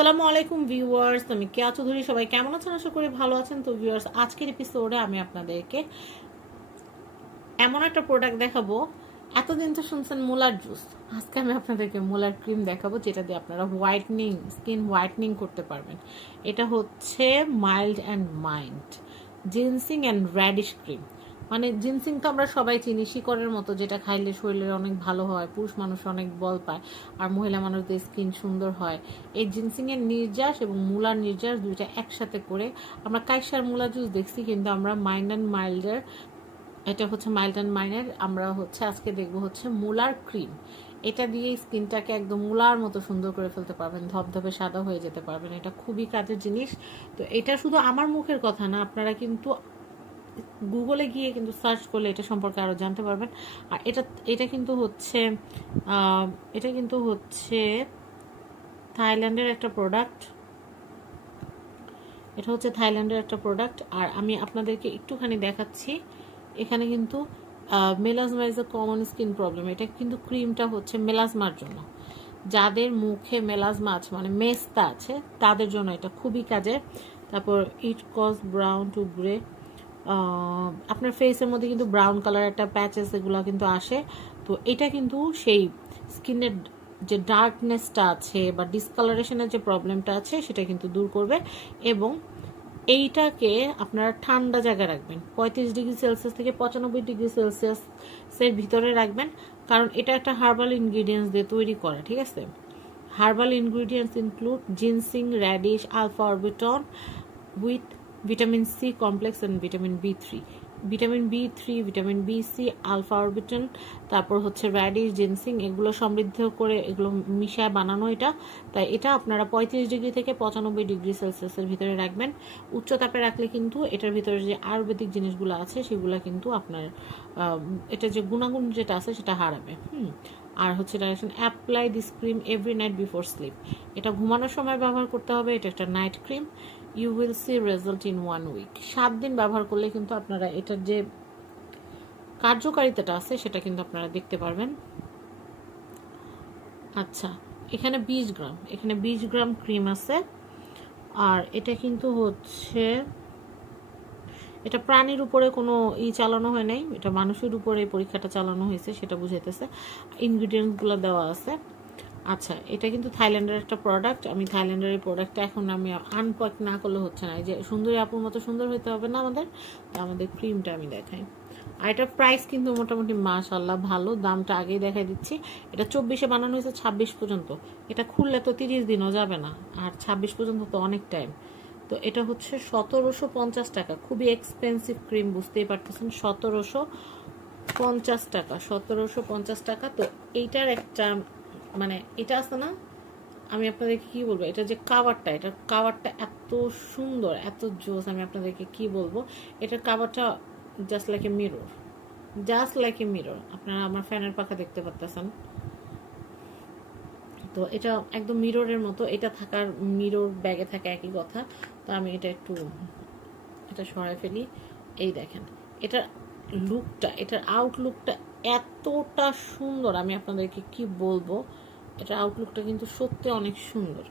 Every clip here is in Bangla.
আসসালামু আলাইকুম ভিউয়ার্স, আমি কেয়া চৌধুরী। সবাই কেমন আছেন? আশা করি ভালো আছেন। তো ভিউয়ার্স, আজকের এপিসোডে আমি আপনাদেরকে এমন একটা প্রোডাক্ট দেখাবো। এতদিন তো শুনছেন মুলার জুস, আজকে আমি আপনাদেরকে মুলার ক্রিম দেখাবো, যেটা দিয়ে আপনারা স্কিন হোয়াইটনিং করতে পারবেন। এটা হচ্ছে mild and mind ginseng and radish cream. মানে জিনসিং তো আমরা সবাই চিনি, শিকড়ের মতো, যেটা খাইলে শরীরের অনেক ভালো হয়, পুরুষ মানুষ অনেক বল পায়, আর মহিলা মানুষদের স্কিন সুন্দর হয়। এই জিনসিংয়ের নির্যাস এবং মূলার নির্যাস দুইটা একসাথে করে আমরা কাইসার মূলা জুস দেখছি, কিন্তু আমরা মাইন্ড অ্যান্ড মাইল্ডের, এটা হচ্ছে মাইল্ড অ্যান্ড মাইনের, আমরা হচ্ছে আজকে দেখবো হচ্ছে মুলার ক্রিম। এটা দিয়ে স্কিনটাকে একদম মুলার মতো সুন্দর করে ফেলতে পারবেন, ধবধবে সাদা হয়ে যেতে পারবেন। এটা খুবই কাজের জিনিস। তো এটা শুধু আমার মুখের কথা না, আপনারা কিন্তু গুগলে গিয়ে কিন্তু সার্চ করলে এটা সম্পর্কে আরও জানতে পারবেন। আর এটা কিন্তু হচ্ছে থাইল্যান্ডের একটা প্রোডাক্ট। এটা হচ্ছে থাইল্যান্ডের একটা প্রোডাক্ট। আর আমি আপনাদেরকে একটুখানি দেখাচ্ছি। এখানে কিন্তু melasma is a common skin problem. এটা কিন্তু ক্রিমটা হচ্ছে মেলাজমার জন্য, যাদের মুখে মেলাজমা আছে, মানে মেস্তা আছে, তাদের জন্য এটা খুবই কাজে। তারপর it cause brown to grey, আপনার ফেসের মধ্যে কিন্তু ব্রাউন কালার একটা প্যাচেস এগুলো কিন্তু আসে। তো এটা কিন্তু সেই স্কিনের যে ডার্কনেসটা আছে বা ডিসকালারেশনের যে প্রবলেমটা আছে সেটা কিন্তু দূর করবে। এবং এইটাকে আপনারা ঠান্ডা জায়গায় রাখবেন, 35°C থেকে 95°C ভিতরে রাখবেন, কারণ এটা একটা হার্বাল ইনগ্রিডিয়েন্টস দিয়ে তৈরি করা, ঠিক আছে? Herbal ingredients include ginseng, radish, alpha arbutin with vitamin C complex and vitamin বি3, vitamin B C, alpha arbutin, তারপর হচ্ছে র্যাডিশ, জিনসিং, এগুলো সমৃদ্ধ করে এগুলো মিশায় বানানো এটা। তাই এটা আপনারা 35° থেকে 95°C ভিতরে রাখবেন। উচ্চ তাপে রাখলে কিন্তু এটার ভিতরে যে আয়ুর্বেদিক জিনিসগুলো আছে সেগুলো কিন্তু আপনার এটা যে গুণাগুণ যেটা আছে সেটা হারাবে। আর হচ্ছে direction, apply this cream every night before sleep. এটা ঘুমানোর সময় ব্যবহার করতে হবে। এটা একটা night cream. You will see result in 1 week. 7 দিন ব্যবহার করলে কিন্তু আপনারা এটার যে কার্যকারিতাটা আছে সেটা কিন্তু আপনারা দেখতে পারবেন। আচ্ছা, এখানে 20 গ্রাম ক্রিম আছে। আর এটা কিন্তু হচ্ছে, এটা প্রাণীর উপরে কোনো চালানো হয় নাই, এটা মানুষের উপরে পরীক্ষাটা চালানো হয়েছে, সেটা বুঝাইতেছে। ইনগ্রিডিয়েন্টসগুলো দেওয়া আছে। আচ্ছা, এটা কিন্তু থাইল্যান্ডের একটা প্রোডাক্ট। আমি থাইল্যান্ডের এই প্রোডাক্টটা এখন আমি আনপ্যাক না করলে হচ্ছে না। এই যে সুন্দরী আপুর মতো সুন্দর হইতে হবে না আমাদের ক্রিমটা আমি দেখাই। আর এটার প্রাইস কিন্তু মোটামুটি মাশাআল্লাহ ভালো, দামটা আগেই দেখাই দিচ্ছি। এটা 24-এ বানানো হয়েছে, 26 পর্যন্ত। এটা খুললে তো 30 দিনও যাবে না, আর 26 পর্যন্ত তো অনেক টাইম। তো এটা হচ্ছে 1750 টাকা। খুবই এক্সপেন্সিভ ক্রিম, বুঝতেই পারতেছেন। 1750 টাকা। তো এইটার একটা, মানে এটা আছে না, আমি আপনাদেরকে কি বলবো, এটা যে কাভারটা, এটার কাভারটা এত সুন্দর, এত জোস, আমি আপনাদেরকে কি বলবো। এটার কাভারটা জাস্ট লাইক এ মিরর। আপনারা আমার ফ্যানের পাখা দেখতে পাচ্ছেন। তো এটা একদম মিররের মতো। এটা থাকার, মিরর ব্যাগে থাকে একই কথা। তো আমি এটা সরাই ফেলি। এই দেখেন, এটার এটার আউটলুকটা এতটা সুন্দর, আমি আপনাদেরকে কি বলবো। এটার আউটলুকটা কিন্তু সত্যি অনেক সুন্দর।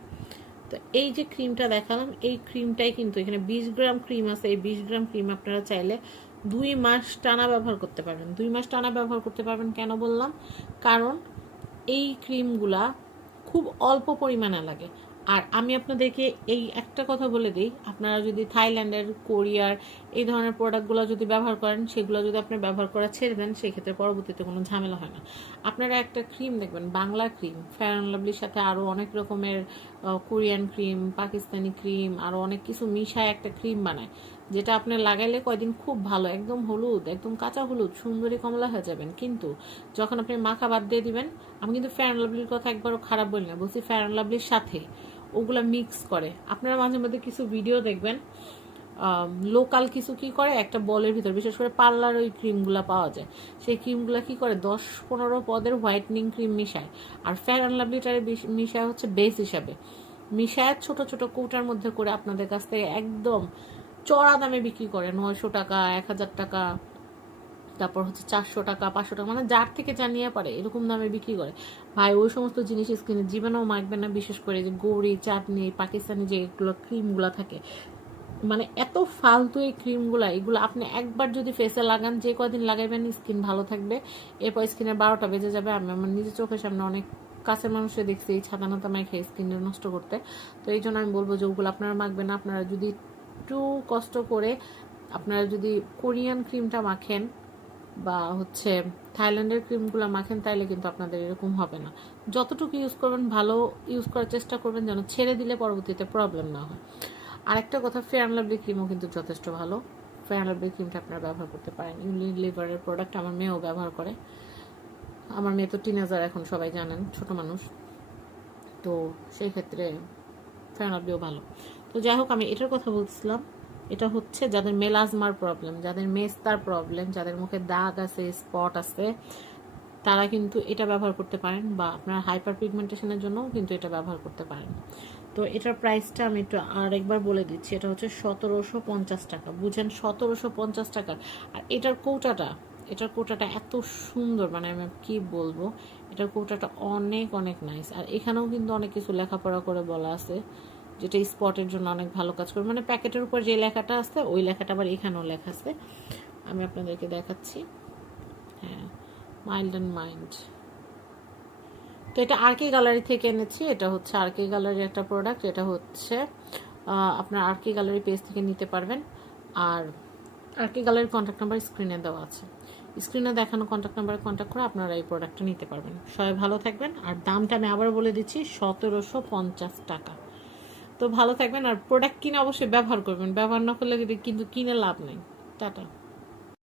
তো এই যে ক্রিমটা দেখালাম, এই ক্রিমটাই কিন্তু এখানে 20 গ্রাম ক্রিম আছে। এই 20 গ্রাম ক্রিম আপনারা চাইলে 2 মাস টানা ব্যবহার করতে পারবেন। 2 মাস টানা ব্যবহার করতে পারবেন কেন বললাম, কারণ এই ক্রিমগুলা খুব অল্প পরিমাণে লাগে। আর আমি আপনাদেরকে এই একটা কথা বলে দিই, আপনারা যদি থাইল্যান্ডের, কোরিয়ার এই ধরনের প্রোডাক্টগুলো যদি ব্যবহার করেন, সেগুলো যদি আপনি ব্যবহার করা ছেড়ে দেন, সেক্ষেত্রে পরবর্তীতে কোনো ঝামেলা হয় না। আপনারা একটা ক্রিম দেখবেন, বাংলা ক্রিম, ফেয়ার অ্যান্ড লাভলির সাথে আরও অনেক রকমের কোরিয়ান ক্রিম, পাকিস্তানি ক্রিম, আরও অনেক কিছু মিশায় একটা ক্রিম বানায়, যেটা আপনি লাগাইলে কয়দিন খুব ভালো, একদম হলুদ, একদম কাঁচা হলুদ, সুন্দরী কমলা হয়ে যাবেন। কিন্তু যখন আপনি মাখা বাদ দিয়ে দিবেন, আমি কিন্তু ফেয়ার অ্যান্ড লাভলির কথা একবারও খারাপ বলি না, বলছি ফেয়ার অ্যান্ড লাভলির সাথে ওগুলা মিক্স করে। আপনারা মাঝে মধ্যে কিছু ভিডিও দেখবেন, লোকাল কিছু কি করে, একটা বলের ভিতর, বিশেষ করে পার্লার ওই ক্রিমগুলো পাওয়া যায়, সেই ক্রিমগুলো কি করে 10-15 পদের হোয়াইটনিং ক্রিম মিশায়। আর ফেয়ার অ্যান্ড লাভলিটারে মিশায় হচ্ছে বেস হিসাবে, মিশায় ছোট ছোট কৌটার মধ্যে করে আপনাদের কাছ থেকে একদম চড়া দামে বিক্রি করে, 900 টাকা, 1000 টাকা, তারপর হচ্ছে 400 টাকা 500 টাকা, মানে যার থেকে যা নিয়ে পারে এরকম দামে বিক্রি করে। ভাই ওই সমস্ত জিনিস স্কিনে জীবনেও মাখবে না, বিশেষ করে যে গৌরি চাটনি পাকিস্তানি যেগুলো ক্রিমগুলো থাকে, মানে এত ফালতু এই ক্রিমগুলো। এগুলো আপনি একবার যদি ফেসে লাগান, যে কদিন লাগাইবেন স্কিন ভালো থাকবে, এরপর স্কিনের 12টা বেজে যাবে। আমি আমার নিজের চোখের সামনে অনেক কাছের মানুষে দেখছি এই ছাতা নাতা মাইখে স্কিন নষ্ট করতে। তো এই জন্য আমি বলবো যে ওগুলো আপনারা মাখবেন না। আপনারা যদি একটু কষ্ট করে আপনারা যদি কোরিয়ান ক্রিমটা মাখেন বা হচ্ছে থাইল্যান্ডের ক্রিমগুলো মাখেন, তাইলে কিন্তু আপনাদের এরকম হবে না। যতটুকু ইউজ করবেন ভালো ইউজ করার চেষ্টা করবেন, যেন ছেড়ে দিলে পরবর্তীতে প্রবলেম না হয়। আরেকটা কথা, ফেয়ার অ্যান্ড লাভলি ক্রিমও কিন্তু যথেষ্ট ভালো। ফেয়ার অ্যান্ড লাভলি ক্রিমটা আপনারা ব্যবহার করতে পারেন। ইউনিলিভারের প্রোডাক্ট আমার মেয়েও ব্যবহার করে। আমার মেয়ে তো টিনেজার এখন, সবাই জানেন, ছোট মানুষ। তো সেই ক্ষেত্রে ফেয়ার অ্যান্ড লাভলিও ভালো। তো যাই হোক, আমি এটার কথা বলছিলাম, এটা হচ্ছে যাদের মেলাজমার প্রবলেম, যাদের মেস্তার প্রবলেম, যাদের মুখে দাগ আছে, স্পট আছে, তারা কিন্তু এটা ব্যবহার করতে পারেন। বা আপনার হাইপার পিগমেন্টেশনের জন্যও কিন্তু এটা ব্যবহার করতে পারেন। তো এটার প্রাইসটা আমি একটু আর একবার বলে দিচ্ছি। এটা হচ্ছে 1750 টাকা। বুঝেন, 1750 টাকার। আর এটার কৌটাটা এত সুন্দর, মানে আমি কি বলবো, এটার কৌটাটা অনেক অনেক নাইস। আর এখানেও কিন্তু অনেক কিছু লেখাপড়া করে বলা আছে, যেটা স্পটের জন্য অনেক ভালো কাজ করে। মানে প্যাকেটের উপর যে লেখাটা আছে ওই লেখাটা আবার এখানেও লেখা আছে। আমি আপনাদেরকে দেখাচ্ছি। হ্যাঁ, মাইল্ড অ্যান্ড মাইন্ড। তো এটা আরকে গ্যালারি থেকে এনেছি। এটা হচ্ছে আরকে গ্যালারির একটা প্রোডাক্ট। এটা হচ্ছে আপনার আরকে গ্যালারি পেজ থেকে নিতে পারবেন। আর আরকে গ্যালারির কন্ট্যাক্ট নাম্বার স্ক্রিনে দেওয়া আছে। স্ক্রিনে দেখানো কন্ট্যাক্ট নাম্বারে কন্ট্যাক্ট করে আপনারা এই প্রোডাক্টটা নিতে পারবেন। সবাই ভালো থাকবেন। আর দামটা আমি আবার বলে দিচ্ছি, 1750 টাকা। তো ভালো থাকবেন। আর প্রোডাক্ট কিনে অবশ্যই ব্যবহার করবেন, ব্যবহার না করলে কিন্তু কিনে লাভ নেই। টাটা।